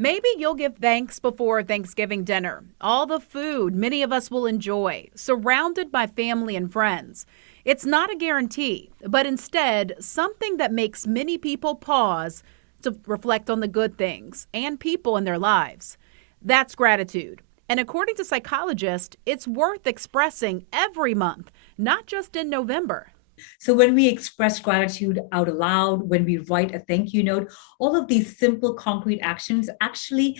Maybe you'll give thanks before Thanksgiving dinner. All the food many of us will enjoy, surrounded by family and friends. It's not a guarantee, but instead something that makes many people pause to reflect on the good things and people in their lives. That's gratitude. And according to psychologists, it's worth expressing every month, not just in November. So when we express gratitude out aloud, when we write a thank you note, all of these simple concrete actions actually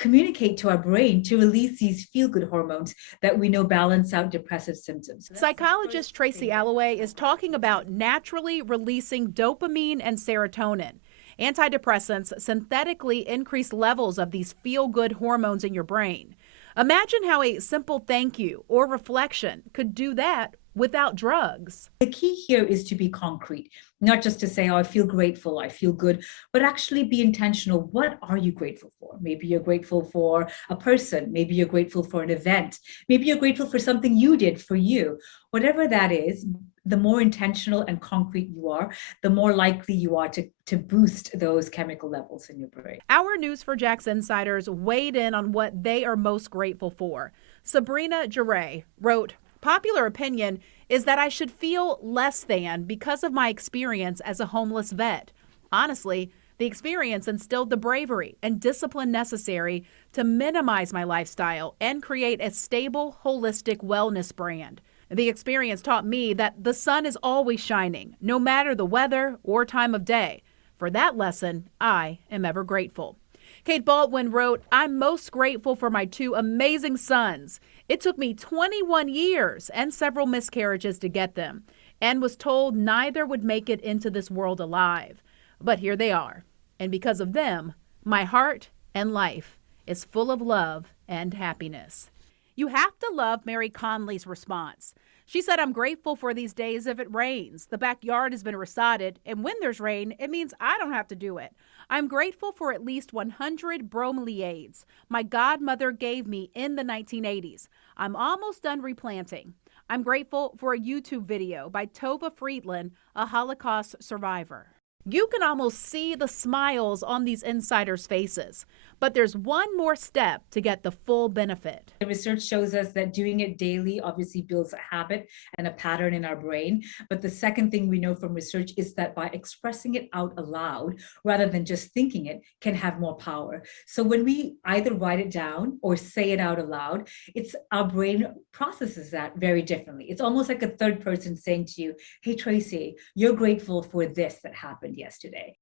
communicate to our brain to release these feel good hormones that we know balance out depressive symptoms. So that's the first Psychologist Tracy thing that Alloway is I talking about naturally releasing dopamine and serotonin. Antidepressants synthetically increase levels of these feel good hormones in your brain. Imagine how a simple thank you or reflection could do that without drugs. The key here is to be concrete, not just to say, oh, I feel grateful, I feel good, but actually be intentional. What are you grateful for? Maybe you're grateful for a person, maybe you're grateful for an event, maybe you're grateful for something you did for you. Whatever that is, the more intentional and concrete you are, the more likely you are to boost those chemical levels in your brain. Our News4Jax insiders weighed in on what they are most grateful for. Sabrina Jarre wrote, "Popular opinion is that I should feel less than because of my experience as a homeless vet. Honestly, the experience instilled the bravery and discipline necessary to minimize my lifestyle and create a stable, holistic wellness brand. The experience taught me that the sun is always shining, no matter the weather or time of day. For that lesson, I am ever grateful." Kate Baldwin wrote, "I'm most grateful for my two amazing sons. It took me 21 years and several miscarriages to get them, and was told neither would make it into this world alive. But here they are. And because of them, my heart and life is full of love and happiness." You have to love Mary Conley's response. She said, "I'm grateful for these days if it rains. The backyard has been resodded, and when there's rain, it means I don't have to do it. I'm grateful for at least 100 bromeliads my godmother gave me in the 1980s. I'm almost done replanting. I'm grateful for a YouTube video by Tova Friedland, a Holocaust survivor." You can almost see the smiles on these insiders' faces, but there's one more step to get the full benefit. The research shows us that doing it daily obviously builds a habit and a pattern in our brain. But the second thing we know from research is that by expressing it out aloud rather than just thinking it can have more power. So when we either write it down or say it out aloud, it's our brain processes that very differently. It's almost like a third person saying to you, hey, Tracy, you're grateful for this that happened yesterday.